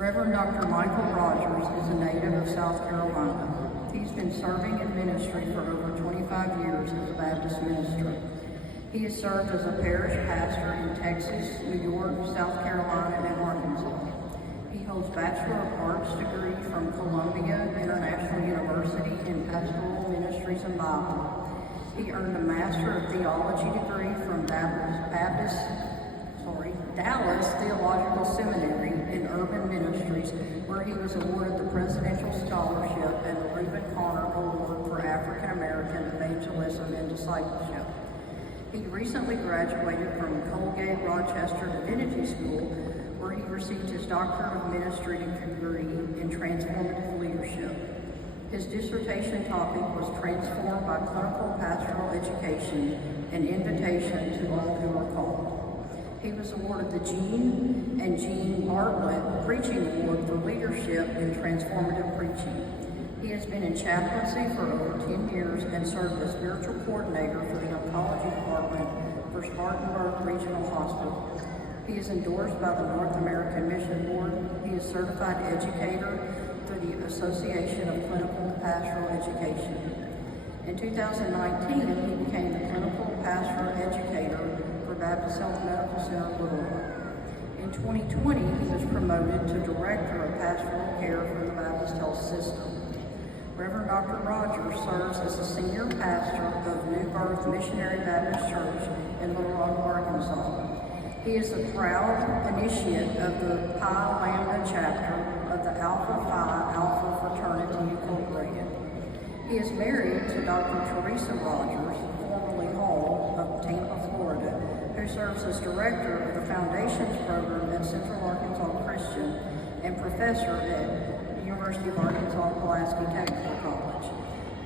Reverend Dr. Michael Rogers is a native of South Carolina. He's been serving in ministry for over 25 years as a Baptist minister. He has served as a parish pastor in Texas, New York, South Carolina, and Arkansas. He holds Bachelor of Arts degree from Columbia International University in Pastoral Ministries and Bible. He earned a Master of Theology degree from Dallas Theological Seminary in Urban Ministries, where he was awarded the Presidential Scholarship and the Reuben Connor Award for African American Evangelism and Discipleship. He recently graduated from Colgate Rochester Divinity School, where he received his Doctorate of Ministry degree in Transformative Leadership. His dissertation topic was Transformed by Clinical Pastoral Education, an Invitation to All Who Are Called. He was awarded the Jean and Jean Bartlett Preaching Award for Leadership in Transformative Preaching. He has been in chaplaincy for over 10 years and served as spiritual coordinator for the oncology department for Spartanburg Regional Hospital. He is endorsed by the North American Mission Board. He is certified educator through the Association of Clinical Pastoral Education. In 2019, he became the Clinical Pastoral Educator for Baptist Health Medical Center, Little Rock. In 2020, he was promoted to Director of Pastoral Care for the Baptist Health System. Reverend Dr. Rogers serves as the Senior Pastor of New Birth Missionary Baptist Church in Little Rock, Arkansas. He is a proud initiate of the Pi Lambda chapter of the Alpha Phi Alpha Fraternity Incorporated. He is married to Dr. Teresa Rogers, formerly Hall of Tampa, Florida, who serves as Director of the Foundations Program at Central Arkansas Christian and Professor at the University of Arkansas-Pulaski Technical College.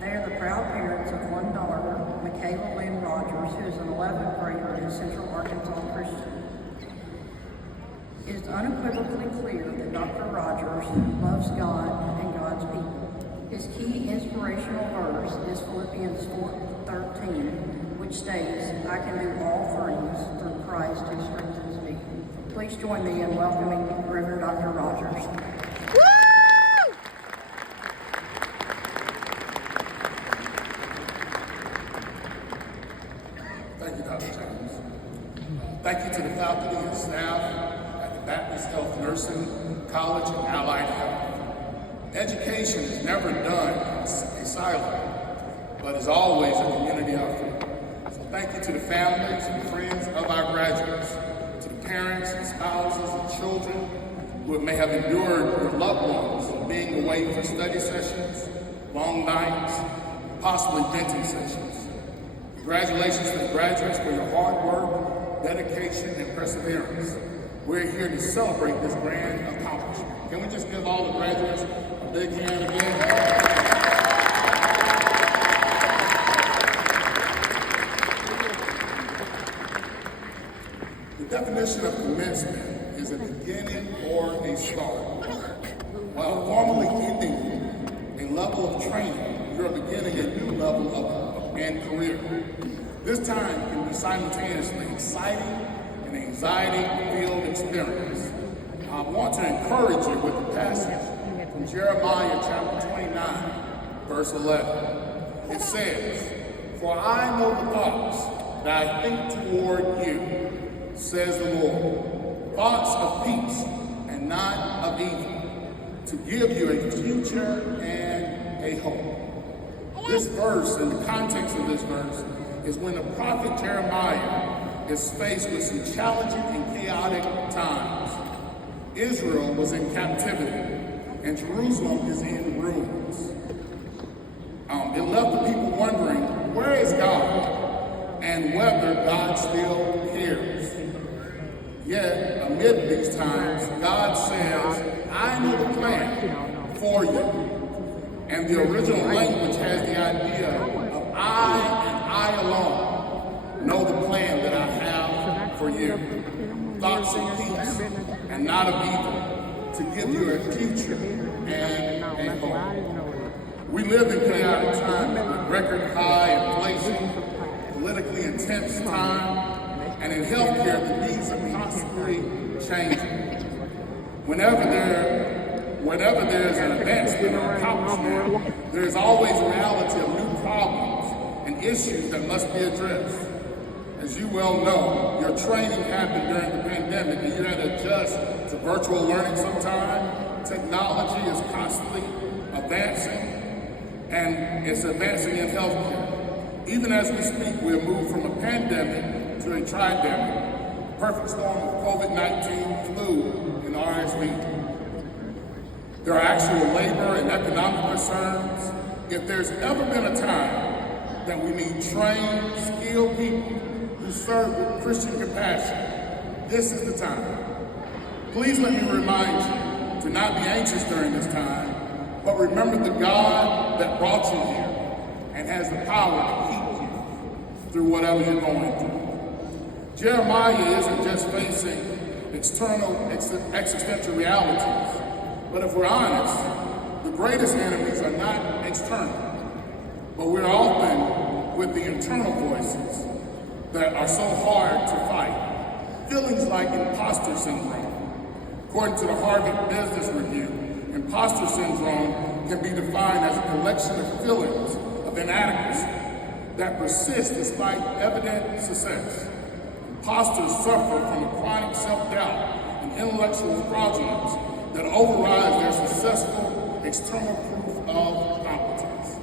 They are the proud parents of one daughter, Michaela Lynn Rogers, who is an 11th grader at Central Arkansas Christian. It is unequivocally clear that Dr. Rogers loves God and God's people. His key inspirational verse is Philippians 4:13, which states, "I can do all things through Christ who strengthens me." Please join me in welcoming Reverend Dr. Rogers. Thank you, Dr. James. Thank you to the faculty and staff at the Baptist Health Nursing College and Allied Health. Education is never done in a silo, but is always a community effort. So thank you to the families and friends of our graduates, to the parents and spouses and children who may have endured your loved ones being away for study sessions, long nights, possibly venting sessions. Congratulations to the graduates for your hard work, dedication, and perseverance. We're here to celebrate this grand accomplishment. Can we just give all the graduates a big hand again? The definition of commencement is a beginning or a start. While formally ending a level of training, you're beginning a new level and career. This time can be simultaneously exciting and anxiety-filled experience. I want to encourage you with the passage from Jeremiah chapter 29, verse 11. It says, "For I know the thoughts that I think toward you, says the Lord, thoughts of peace and not of evil, to give you a future and a hope." This verse, in the context of this verse, is when the prophet Jeremiah is faced with some challenging and chaotic times. Israel was in captivity, and Jerusalem is in ruins. It left the people wondering, where is God? And whether God still cares. Yet, amid these times, God says, "I know the plan for you." And the original language has the idea of I and I alone know the plan that I have for you. Thoughts of peace and not of evil, to give you a future and a hope. We live in chaotic times with record high inflation, politically intense time, and in healthcare, the needs are constantly changing. Whenever there's an advancement or accomplishment, there's always a reality of new problems and issues that must be addressed. As you well know, your training happened during the pandemic and you had to adjust to virtual learning sometime. Technology is constantly advancing, and it's advancing in healthcare. Even as we speak, we have moved from a pandemic to a tridemic, perfect storm of COVID-19, flu, and RSV. There are actual labor and economic concerns. If there's ever been a time that we need trained, skilled people who serve with Christian compassion, this is the time. Please let me remind you to not be anxious during this time, but remember the God that brought you here and has the power to keep you through whatever you're going through. Jeremiah isn't just facing external existential realities, but if we're honest, the greatest enemies are not external, but we're often with the internal voices that are so hard to fight. Feelings like imposter syndrome. According to the Harvard Business Review, imposter syndrome can be defined as a collection of feelings of inadequacy that persist despite evident success. Imposters suffer from a chronic self-doubt and intellectual fraudulence that overrides their successful external proof of competence.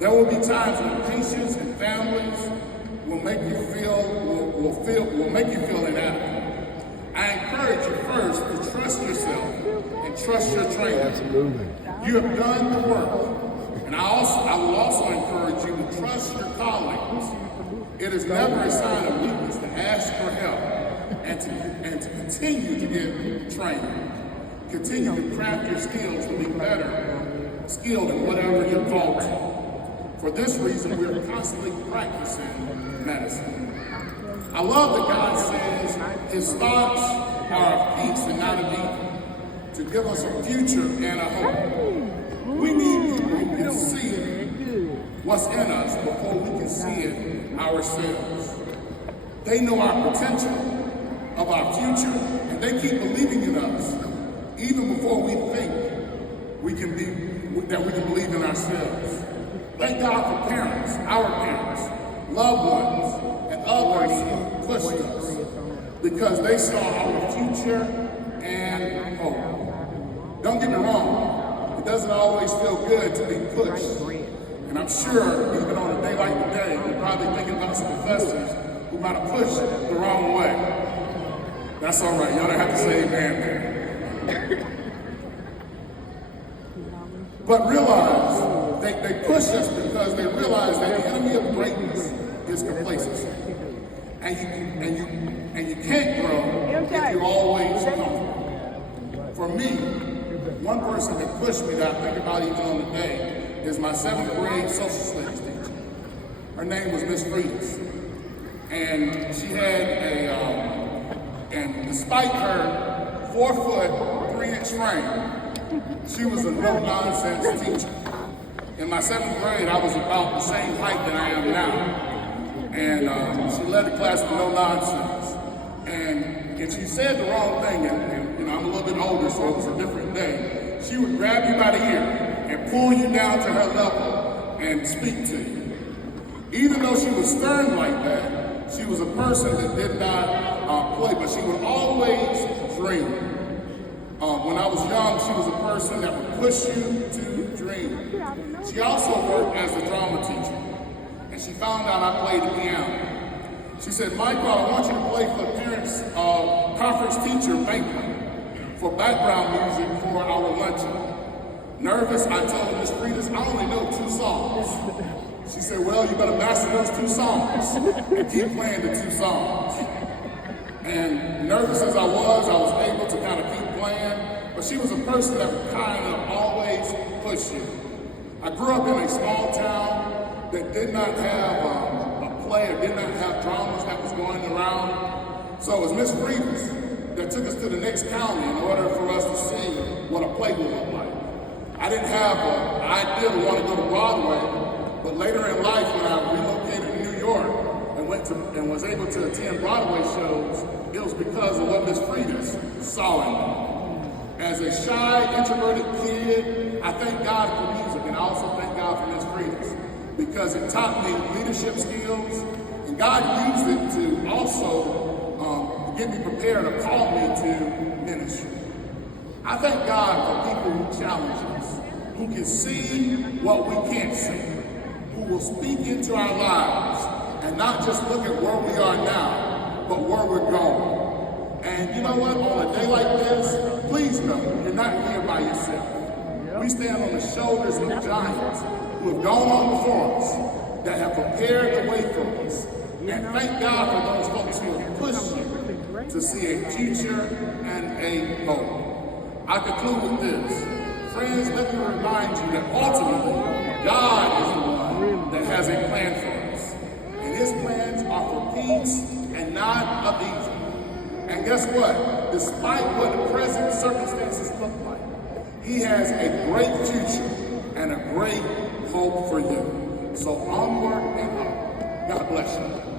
There will be times when patients and families will make you feel inadequate. I encourage you first to trust yourself and trust your training. Absolutely. You have done the work. And I will also encourage you to trust your colleagues. It is never a sign of weakness to ask for help and to continue to get training. Continue to craft your skills to be better skilled in whatever you're called to. For this reason, we are constantly practicing medicine. I love that God says his thoughts are of peace and not of evil, to give us a future and a hope. We need people who can see what's in us before we can see it ourselves. They know our potential of our future, and they keep believing in us, even before we think we can believe in ourselves. Thank God for parents, our parents, loved ones, and others who pushed us because they saw our future and hope. Don't get me wrong, it doesn't always feel good to be pushed. And I'm sure, even on a day like today, we're probably thinking about some professors who might have pushed the wrong way. That's all right, y'all don't have to say amen there. But realize they push us because they realize that the enemy of greatness is complacency. And you can't grow if you're always comfortable. For me, one person that pushed me that I think about even on the day is my 7th grade social studies teacher. Her name was Miss Freitas. And she had and despite her 4-foot, 3-inch frame, she was a no-nonsense teacher. In my 7th grade, I was about the same height that I am now. And she led the class with no nonsense. And if she said the wrong thing, and I'm a little bit older, so it was a different day, she would grab you by the ear and pull you down to her level and speak to you. Even though she was stern like that, she was a person that did not play, but she would always dream. When I was young, she was a person that would push you to dream. She also worked as a drama teacher, and she found out I played the piano. She said, Michael, I want you to play for the parents' conference teacher banquet for background music for our luncheon. Nervous, I told Miss Freitas, I only know 2 songs. She said, well, you better master those 2 songs and keep playing the 2 songs. And nervous as I was able to kind of keep playing, but she was a person that would kind of always push you. I grew up in a small town that did not have a play or did not have dramas that was going around. So it was Miss Rogers that took us to the next county in order for us to see what a play would look like. I didn't have an idea to want to go to Broadway, but later in life when I relocated to New York and was able to attend Broadway shows, it was because of what Miss Freitas saw in me. As a shy, introverted kid, I thank God for music, and I also thank God for Miss Freedoms, because it taught me leadership skills, and God used it to also get me prepared or call me to ministry. I thank God for people who challenge us, who can see what we can't see, who will speak into our lives and not just look at where we are now, but where we're going. And you know what? On a day like this, please know you're not here by yourself. We stand on the shoulders of giants who have gone on before us, that have prepared the way for us. And thank God for those folks who have pushed you to see a future and a hope. I conclude with this. Friends, let me remind you that ultimately, God is the one that has a plan for us. And his plans are for peace and not of evil. And guess what? Despite what the present circumstances look like, he has a great future and a great hope for you. So onward and up. God bless you.